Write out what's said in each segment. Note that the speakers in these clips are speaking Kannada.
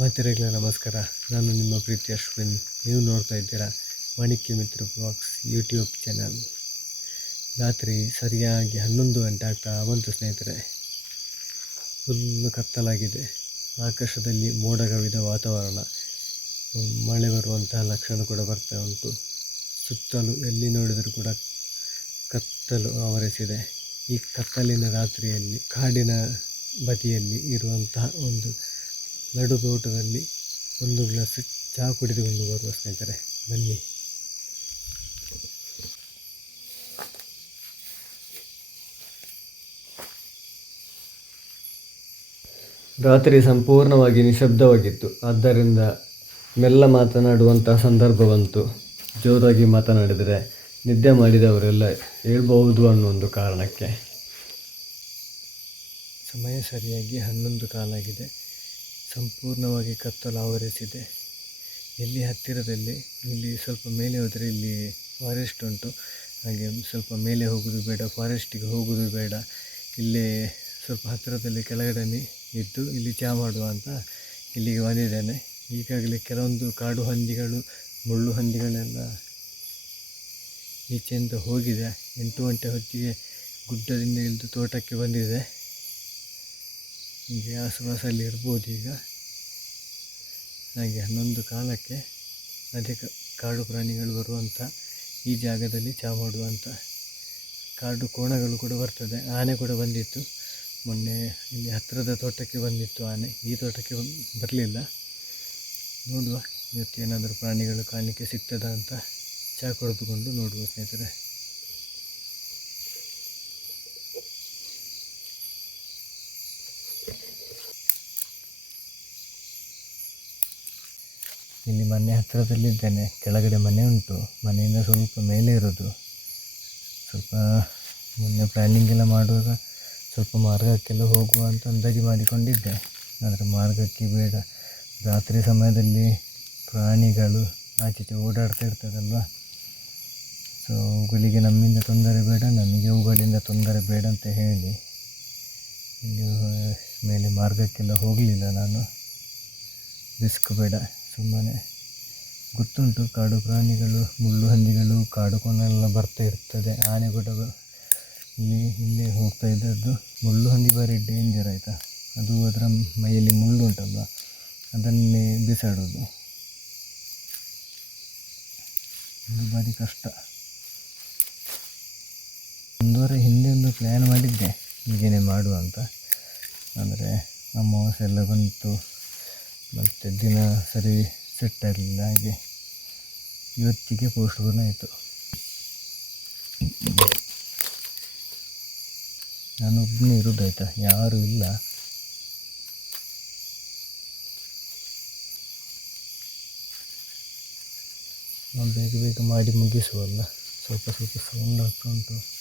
ಮಾತೆರೆಗಳ ನಮಸ್ಕಾರ. ನಾನು ನಿಮ್ಮ ಪ್ರೀತಿ ಅಶ್ವಿನ್. ನೀವು ನೋಡ್ತಾ ಇದ್ದೀರಾ ಮಾಣಿಕ್ಯ ಮಿತ್ರ ಬಾಕ್ಸ್ ಯೂಟ್ಯೂಬ್ ಚಾನಲ್. ರಾತ್ರಿ ಸರಿಯಾಗಿ ಹನ್ನೊಂದು ಗಂಟೆ ಆಗ್ತಾ ಬಂತು ಸ್ನೇಹಿತರೆ. ಫುಲ್ಲು ಕತ್ತಲಾಗಿದೆ. ಆಕಾಶದಲ್ಲಿ ಮೋಡ ಕವಿದ ವಾತಾವರಣ. ಮಳೆ ಬರುವಂತಹ ಲಕ್ಷಣ ಕೂಡ ಬರ್ತಾ ಉಂಟು. ಸುತ್ತಲೂ ಎಲ್ಲಿ ನೋಡಿದರೂ ಕೂಡ ಕತ್ತಲು ಆವರಿಸಿದೆ. ಈ ಕತ್ತಲಿನ ರಾತ್ರಿಯಲ್ಲಿ ಕಾಡಿನ ಬದಿಯಲ್ಲಿ ಇರುವಂತಹ ಒಂದು ನಡು ತೋಟದಲ್ಲಿ ಒಂದು ಗ್ಲಾಸ್ ಚಹಾ ಕುಡಿದುಕೊಂಡು ಬರುವ ಸ್ನೇಹಿತರೆ, ಬನ್ನಿ. ರಾತ್ರಿ ಸಂಪೂರ್ಣವಾಗಿ ನಿಶಬ್ದವಾಗಿತ್ತು. ಆದ್ದರಿಂದ ಮೆಲ್ಲ ಮಾತನಾಡುವಂಥ ಸಂದರ್ಭ ಬಂತು. ಜೋರಾಗಿ ಮಾತನಾಡಿದರೆ ನಿದ್ದೆ ಮಾಡಿದವರೆಲ್ಲ ಹೇಳ್ಬಹುದು ಅನ್ನೋ ಒಂದು ಕಾರಣಕ್ಕೆ. ಸಮಯ ಸರಿಯಾಗಿ ಹನ್ನೊಂದು ಕಾಲಾಗಿದೆ. ಸಂಪೂರ್ಣವಾಗಿ ಕತ್ತಲು ಆವರಿಸಿದೆ. ಇಲ್ಲಿ ಹತ್ತಿರದಲ್ಲಿ, ಇಲ್ಲಿ ಸ್ವಲ್ಪ ಮೇಲೆ ಹೋದರೆ ಇಲ್ಲಿ ಫಾರೆಸ್ಟ್ ಉಂಟು. ಹಾಗೆ ಸ್ವಲ್ಪ ಮೇಲೆ ಹೋಗೋದು ಬೇಡ ಫಾರೆಸ್ಟಿಗೆ ಹೋಗೋದು ಬೇಡ. ಇಲ್ಲೇ ಸ್ವಲ್ಪ ಹತ್ತಿರದಲ್ಲಿ ಕೆಳಗಡೆ ಇದ್ದು ಇಲ್ಲಿ ಚಹಾ ಮಾಡುವ ಅಂತ ಇಲ್ಲಿಗೆ ಬಂದಿದ್ದೇನೆ. ಈಗಾಗಲೇ ಕೆಲವೊಂದು ಕಾಡು ಹಂದಿಗಳು, ಮುಳ್ಳು ಹಂದಿಗಳೆಲ್ಲ ಈಚೆಯಿಂದ ಹೋಗಿದೆ. ಎಂಟು ಗಂಟೆ ಹೊತ್ತಿಗೆ ಗುಡ್ಡದಿಂದ ಇಳಿದು ತೋಟಕ್ಕೆ ಬಂದಿದೆ. ಹೀಗೆ ಆಸುಪಾಸಲ್ಲಿ ಇರ್ಬೋದು ಈಗ. ಹಾಗೆ ಹನ್ನೊಂದು ಕಾಲಕ್ಕೆ ಅಧಿಕ ಕಾಡು ಪ್ರಾಣಿಗಳು ಬರುವಂಥ ಈ ಜಾಗದಲ್ಲಿ ಚಹಾ ಮಾಡುವಂಥ ಕಾಡು ಕೋಣಗಳು ಕೂಡ ಬರ್ತದೆ. ಆನೆ ಕೂಡ ಬಂದಿತ್ತು. ಮೊನ್ನೆ ಇಲ್ಲಿ ಹತ್ತಿರದ ತೋಟಕ್ಕೆ ಬಂದಿತ್ತು ಆನೆ. ಈ ತೋಟಕ್ಕೆ ಬರಲಿಲ್ಲ. ನೋಡುವ ಇವತ್ತೇನಾದರೂ ಪ್ರಾಣಿಗಳು ಕಾಣಲಿಕ್ಕೆ ಸಿಗ್ತದಾ ಅಂತ ಚಹಾ ಕುಡಿದುಕೊಂಡು ನೋಡುವ ಸ್ನೇಹಿತರೆ. ಇಲ್ಲಿ ಮನೆ ಹತ್ತಿರದಲ್ಲಿದ್ದೇನೆ ಕೆಳಗಡೆ ಮನೆ ಉಂಟು. ಮನೆಯಿಂದ ಸ್ವಲ್ಪ ಮೇಲೆ ಇರೋದು. ಸ್ವಲ್ಪ ಮೊನ್ನೆ ಪ್ಲ್ಯಾನಿಂಗ್ ಎಲ್ಲ ಮಾಡುವಾಗ ಸ್ವಲ್ಪ ಮಾರ್ಗಕ್ಕೆಲ್ಲ ಹೋಗುವ ಅಂತ ಅಂದಾಜು ಮಾಡಿಕೊಂಡಿದ್ದೆ. ಆದರೆ ಮಾರ್ಗಕ್ಕೆ ಬೇಡ. ರಾತ್ರಿ ಸಮಯದಲ್ಲಿ ಪ್ರಾಣಿಗಳು ಆಚೀಚೆ ಓಡಾಡ್ತಾ ಇರ್ತದಲ್ವ ಸೊ ಅವುಗಳಿಗೆ ನಮ್ಮಿಂದ ತೊಂದರೆ ಬೇಡ, ನಮಗೆ ಅವುಗಳಿಂದ ತೊಂದರೆ ಬೇಡ ಅಂತ ಹೇಳಿ ಇಲ್ಲಿ ಮೇಲೆ ಮಾರ್ಗಕ್ಕೆಲ್ಲ ಹೋಗಲಿಲ್ಲ ನಾನು. ರಿಸ್ಕ್ ಬೇಡ. ಸುಮ್ಮನೆ ಗೊತ್ತುಂಟು. ಕಾಡು ಪ್ರಾಣಿಗಳು, ಮುಳ್ಳು ಹಂದಿಗಳು, ಕಾಡು ಕೊನೆಲ್ಲ ಬರ್ತಾ ಇರ್ತದೆ. ಆನೆ ಕೂಡ ಇಲ್ಲಿ ಇಲ್ಲೇ ಹೋಗ್ತಾ ಇದ್ದದ್ದು. ಮುಳ್ಳು ಹಂದಿ ಬಾರಿ ಡೇಂಜರ್ ಆಯಿತಾ? ಅದು ಅದರ ಮೈಯಲ್ಲಿ ಮುಳ್ಳು ಉಂಟಲ್ವ ಅದನ್ನೇ ಬಿಸಾಡೋದು ಇದು ಭಾರಿ ಕಷ್ಟ. ಒಂದೂವರೆ ಹಿಂದೆ ಒಂದು ಪ್ಲ್ಯಾನ್ ಮಾಡಿದ್ದೆ. ಹೀಗೇನೆ ಮಾಡುವ ಅಂತ. ಅಂದರೆ ಅಮಾವಾಸ್ಯೆ ಎಲ್ಲ ಬಂತು. ಮತ್ತು ದಿನ ಸರಿ ಸೆಟ್ ಆಗಲಿಲ್ಲ. ಹಾಗೆ ಇವತ್ತಿಗೆ ಪೋಸ್ಟ್ಪೋನ್ ಆಯಿತು. ನಾನು ಒಬ್ಬನೇ ಇರೋದಾಯ್ತಾ ಯಾರೂ ಇಲ್ಲ. ನಾವು ಬೇಗ ಬೇಗ ಮಾಡಿ ಮುಗಿಸುವಲ್ಲ. ಸ್ವಲ್ಪ ಸ್ವಲ್ಪ ಸೌಂಡ್ ಆಗ್ತಾ ಉಂಟು.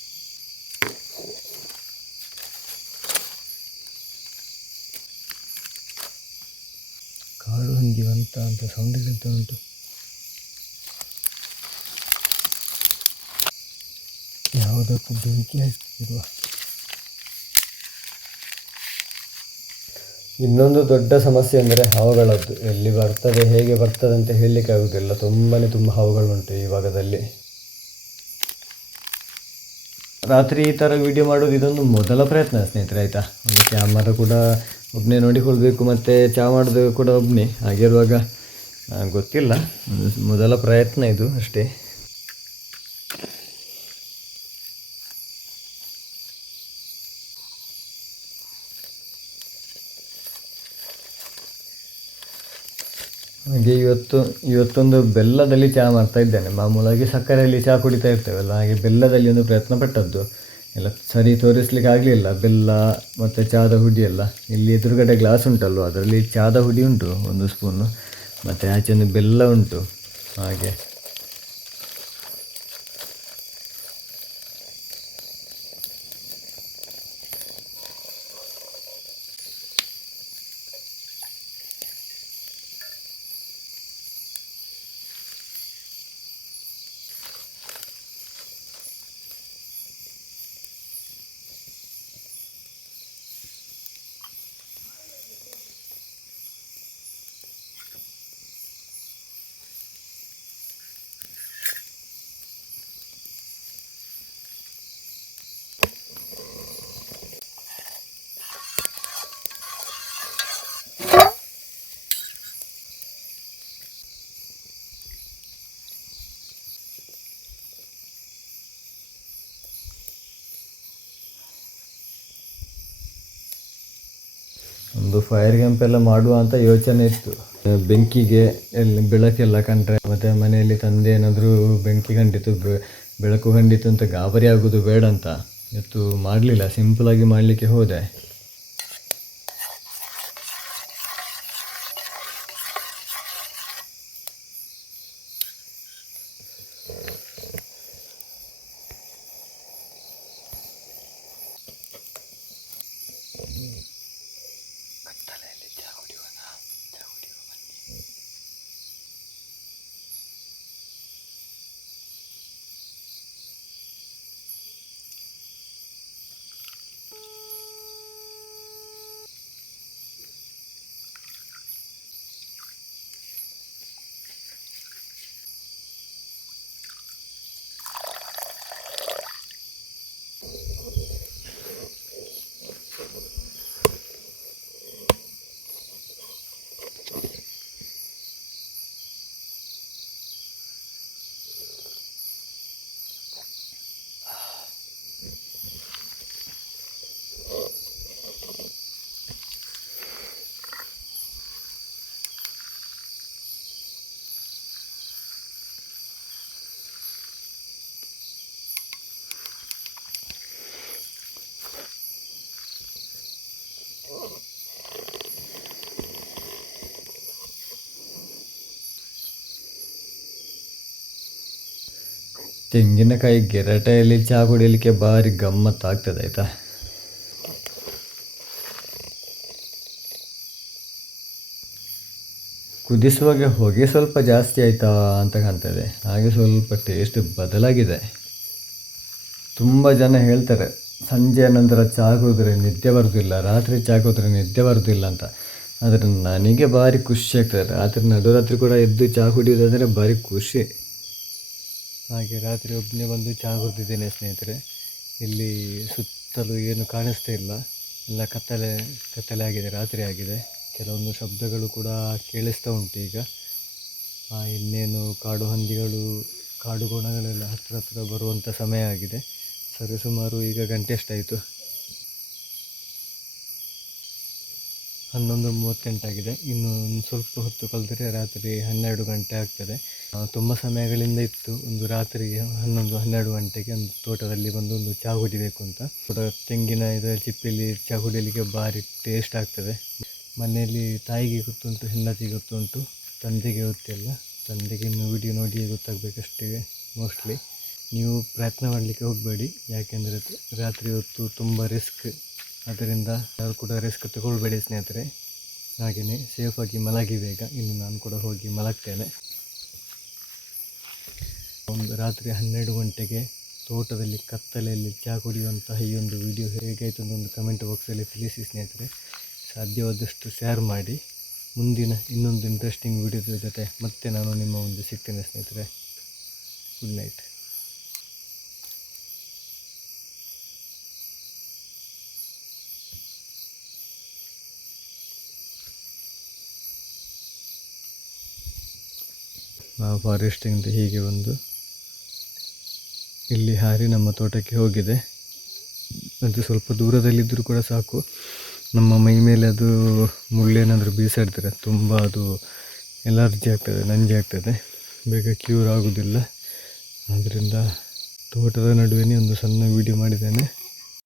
ಕಾಡು ಹಂದಿ ಅಂತ ಸೌಂಡ್ ಉಂಟು. ಯಾವುದಕ್ಕೂ ಬೆಂಕಿ ಇನ್ನೊಂದು ದೊಡ್ಡ ಸಮಸ್ಯೆ ಅಂದರೆ ಹಾವುಗಳದ್ದು. ಎಲ್ಲಿ ಬರ್ತದೆ, ಹೇಗೆ ಬರ್ತದೆ ಅಂತ ಹೇಳಲಿಕ್ಕೆ ಆಗುವುದಿಲ್ಲ ತುಂಬಾ ತುಂಬ ಹಾವುಗಳುಂಟು ಈ ಭಾಗದಲ್ಲಿ. ರಾತ್ರಿ ಈ ಥರ ವಿಡಿಯೋ ಮಾಡೋದು ಇದೊಂದು ಮೊದಲ ಪ್ರಯತ್ನ ಸ್ನೇಹಿತರೆ, ಆಯಿತಾ? ಒಂದು ಕ್ಯಾಮರಾ ಕೂಡ ಒಬ್ಬನೇ ನೋಡಿಕೊಳ್ಬೇಕು ಮತ್ತು ಚಹಾ ಮಾಡೋದು ಕೂಡ ಒಬ್ಬನೇ ಹಾಗಿರುವಾಗ ಗೊತ್ತಿಲ್ಲ. ಮೊದಲ ಪ್ರಯತ್ನ ಇದು ಅಷ್ಟೇ. ಹಾಗೆ ಇವತ್ತು, ಇವತ್ತೊಂದು ಬೆಲ್ಲದಲ್ಲಿ ಚಹಾ ಮಾಡ್ತಾ ಇದ್ದೇನೆ. ಮಾಮೂಲಾಗಿ ಸಕ್ಕರೆಯಲ್ಲಿ ಚಹಾ ಕುಡಿತಾ ಇರ್ತೇವಲ್ಲ, ಹಾಗೆ ಬೆಲ್ಲದಲ್ಲಿ ಒಂದು ಪ್ರಯತ್ನ ಪಟ್ಟದ್ದು. ಎಲ್ಲ ಸರಿ ತೋರಿಸ್ಲಿಕ್ಕೆ ಆಗಲಿಲ್ಲ ಬೆಲ್ಲ ಮತ್ತು ಚಾದ ಹುಡಿ ಎಲ್ಲ. ಇಲ್ಲಿ ಎದುರುಗಡೆ ಗ್ಲಾಸ್ ಉಂಟಲ್ವ? ಅದರಲ್ಲಿ ಚಾದ ಹುಡಿ ಉಂಟು, ಒಂದು ಸ್ಪೂನು ಮತ್ತು ಆಚೆ ಒಂದು ಬೆಲ್ಲ ಉಂಟು. ಹಾಗೆ. ಒಂದು ಫೈರ್ ಕ್ಯಾಂಪ್ ಎಲ್ಲ ಮಾಡುವ ಅಂತ ಯೋಚನೆ ಇತ್ತು. ಬೆಂಕಿಗೆ ಎಲ್ಲಿ, ಬೆಳಕೆಲ್ಲ ಕಂಡ್ರೆ ಮತ್ತು ಮನೆಯಲ್ಲಿ ತಂದೆ ಏನಾದರೂ ಬೆಂಕಿ ಕಂಡಿತು ಬೆಳಕು ಕಂಡಿತು ಅಂತ ಗಾಬರಿ ಆಗೋದು ಬೇಡ ಅಂತ. ಇವತ್ತು ಮಾಡಲಿಲ್ಲ ಸಿಂಪಲಾಗಿ ಮಾಡಲಿಕ್ಕೆ ಹೋದೆ. ತೆಂಗಿನಕಾಯಿ ಗೆರಟೆಯಲ್ಲಿ ಚಹಾ ಕುಡಿಯಲಿಕ್ಕೆ ಭಾರಿ ಗಮ್ಮತ್ತಾಗ್ತದೆ ಆಯಿತಾ? ಕುದಿಸುವಾಗ ಹೊಗೆ ಸ್ವಲ್ಪ ಜಾಸ್ತಿ ಆಯಿತಾ ಅಂತ ಕಾಣ್ತದೆ. ಹಾಗೆ ಸ್ವಲ್ಪ ಟೇಸ್ಟ್ ಬದಲಾಗಿದೆ. ತುಂಬ ಜನ ಹೇಳ್ತಾರೆ, ಸಂಜೆ ನಂತರ ಚಹಾ ಕುಡಿದ್ರೆ ನಿದ್ದೆ ಬರೋದಿಲ್ಲ, ರಾತ್ರಿ ಚಹಾ ಕುಡಿದ್ರೆ ನಿದ್ದೆ ಬರೋದಿಲ್ಲ ಅಂತ. ಆದರೆ ನನಗೆ ಭಾರಿ ಖುಷಿ ಆಗ್ತದೆ. ರಾತ್ರಿ ನಡುರಾತ್ರಿ ಕೂಡ ಎದ್ದು ಚಹಾ ಕುಡಿಯೋದಾದರೆ ಭಾರಿ ಖುಷಿ. ಹಾಗೆ ರಾತ್ರಿ ಒಬ್ಬನೇ ಬಂದು ಚಹಾ ಕುಡಿದಿದ್ದೇನೆ ಸ್ನೇಹಿತರೆ. ಇಲ್ಲಿ ಸುತ್ತಲೂ ಏನು ಕಾಣಿಸ್ತಾ ಇಲ್ಲ. ಎಲ್ಲ ಕತ್ತಲೆ ಕತ್ತಲೆ ಆಗಿದೆ, ರಾತ್ರಿ ಆಗಿದೆ. ಕೆಲವೊಂದು ಶಬ್ದಗಳು ಕೂಡ ಕೇಳಿಸ್ತಾ ಉಂಟು ಈಗ. ಇನ್ನೇನು ಕಾಡು ಹಂದಿಗಳು, ಕಾಡು ಕೋಣಗಳೆಲ್ಲ ಹತ್ತಿರ ಹತ್ತಿರ ಬರುವಂಥ ಸಮಯ ಆಗಿದೆ. ಸರಿಸುಮಾರು ಈಗ ಗಂಟೆ ಎಷ್ಟಾಯಿತು ಹನ್ನೊಂದು ಆಗಿದೆ. ಇನ್ನು ಒಂದು ಸ್ವಲ್ಪ ಹೊತ್ತು ಕಲಿತರೆ ರಾತ್ರಿ ಹನ್ನೆರಡು ಗಂಟೆ ಆಗ್ತದೆ. ತುಂಬ ಸಮಯಗಳಿಂದ ಇತ್ತು. ಒಂದು ರಾತ್ರಿ ಹನ್ನೊಂದು, ಹನ್ನೆರಡು ಗಂಟೆಗೆ ಒಂದು ತೋಟದಲ್ಲಿ ಬಂದು ಒಂದು ಚಹಾ ಕುಡಿಬೇಕು ಅಂತ. ಕೂಡ ತೆಂಗಿನ ಇದರ ಚಿಪ್ಪಲ್ಲಿ ಚಹಾ ಕುಡಿಯಲಿಕ್ಕೆ ಭಾರಿ ಟೇಸ್ಟ್ ಆಗ್ತದೆ. ಮನೆಯಲ್ಲಿ ತಾಯಿಗೆ ಗೊತ್ತುಂಟು ಹೆಂಡತಿಗೆ ಗೊತ್ತುಂಟು, ತಂದೆಗೆ ಗೊತ್ತಿಲ್ಲ. ತಂದೆಗೆ ಇನ್ನು ವಿಡಿಯೋ ನೋಡಿ ಗೊತ್ತಾಗಬೇಕಷ್ಟೇ ಮೋಸ್ಟ್ಲಿ ನೀವು ಪ್ರಯತ್ನ ಮಾಡಲಿಕ್ಕೆ ಹೋಗಬೇಡಿ. ಯಾಕೆಂದರೆ ರಾತ್ರಿ ಹೊತ್ತು ತುಂಬ ರಿಸ್ಕ್ ಅದರಿಂದ ಯಾರು ಕೂಡ ರಿಸ್ಕ್ ತಗೊಳ್ಬೇಡಿ ಸ್ನೇಹಿತರೆ. ಹಾಗೆಯೇ ಸೇಫಾಗಿ ಮಲಗಿ ಬೇಗ. ಇನ್ನು ನಾನು ಕೂಡ ಹೋಗಿ ಮಲಗ್ತೇನೆ. ಒಂದು ರಾತ್ರಿ ಹನ್ನೆರಡು ಗಂಟೆಗೆ ತೋಟದಲ್ಲಿ ಕತ್ತಲೆಯಲ್ಲಿ ಚಹಾ ಕುಡಿಯುವಂತಹ ಈ ಒಂದು ವಿಡಿಯೋ ಹೇಗಾಯಿತು ಅಂತ ಒಂದು ಕಮೆಂಟ್ ಬಾಕ್ಸಲ್ಲಿ ತಿಳಿಸಿ ಸ್ನೇಹಿತರೆ. ಸಾಧ್ಯವಾದಷ್ಟು ಶೇರ್ ಮಾಡಿ. ಮುಂದಿನ ಇನ್ನೊಂದು ಇಂಟ್ರೆಸ್ಟಿಂಗ್ ವಿಡಿಯೋದ ಜೊತೆ ಮತ್ತೆ ನಾನು ನಿಮ್ಮ ಒಂದು ಸಿಗ್ತೇನೆ ಸ್ನೇಹಿತರೆ. ಗುಡ್ ನೈಟ್ ಆ ಫಾರೆಸ್ಟಿಂದ ಹೀಗೆ ಬಂದು ಇಲ್ಲಿ ಹಾರಿ ನಮ್ಮ ತೋಟಕ್ಕೆ ಹೋಗಿದೆ. ಅದು ಸ್ವಲ್ಪ ದೂರದಲ್ಲಿದ್ದರೂ ಕೂಡ ಸಾಕು. ನಮ್ಮ ಮೈ ಮೇಲೆ ಅದು ಮುಳ್ಳೇನಾದರೂ ಬೀಸಾಡ್ತಾರೆ, ತುಂಬ ಅದು ಎಲರ್ಜಿ ಆಗ್ತದೆ, ನಂಜಿ ಆಗ್ತದೆ. ಬೇಗ ಕ್ಯೂರ್ ಆಗೋದಿಲ್ಲ. ಆದ್ದರಿಂದ ತೋಟದ ನಡುವೆ ಒಂದು ಸಣ್ಣ ವಿಡಿಯೋ ಮಾಡಿದ್ದೇನೆ.